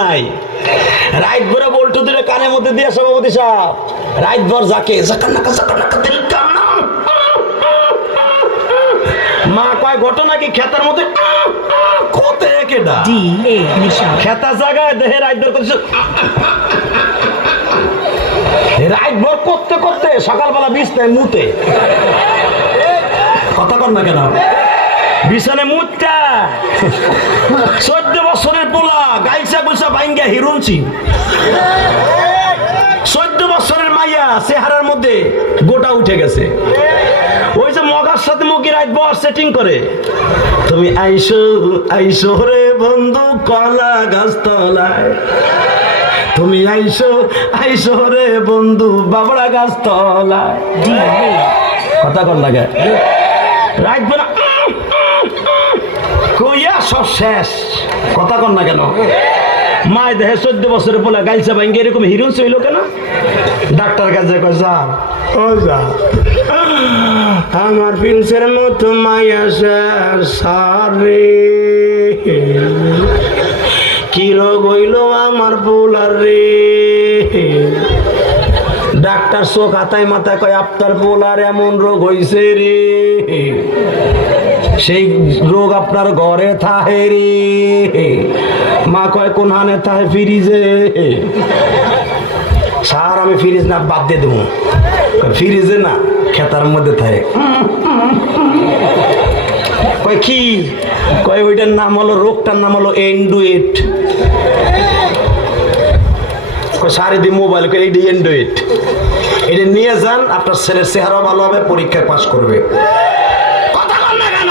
নাই রাইট ভরে বল্টু দিলে কানের মধ্যে দিয়ে সভাপতি সাহেব রাইট ভর যাকে মা কয় ঘটনা কি খেতার মধ্যে কোতে কেডা খেতা জায়গায় দেহে রাইট ভর করছে রাইট ভর করতে করতে সকালবেলা বিছনায় মুতে কথা কর না কেন বিছানে মুতটা 14 বছরের পোলা গাইছা গুছা ভাঙ্গা হিরুনছি 14 বছরের মাইয়া চেহারার মধ্যে গোটা উঠে গেছে ওই যে মগার সাথে মগি রাইট বস সেটিং করে তুমি আইসো আইসো রে বন্ধু কলা গাছ তলায় তুমি আইসো আইসো রে বন্ধু বাবড়া গাছ তলায় কথা কর লাগে রাইট বলা কইয়া সব শেষ কথা কর না কেন মায় দেহে 14 বছরের পোলা গাইছে ভাঙ্গে এরকম হিরোইন ছিল কেন ডাক্তার কাছে কয় যা ও যা আমার প্রিন্সের মতো মায়া সারে কি রোগ হইল আমার পোলার রে ডাক্তার চোখ হাতায় মাথায় কয় আপনার পোলার এমন রোগ হইছে রে সেই রোগ আপনার ঘরে থাহে রে মা কয় কোন হানে থাহে ফ্রিজে স্যার আমি ফ্রিজ না বাদ দিয়ে দেবো ফ্রিজে না খেতার মধ্যে থাকে কয় কি কয় ওইটার নাম হলো রোগটার নাম হলো এন্ডুয়েট সারি দি মোবাইল এইটি এন্ডুয়েট এটা নিয়ে যান আপনার ছেলের চেহারা ভালো হবে পরীক্ষায় পাস করবে কথা বল না কেন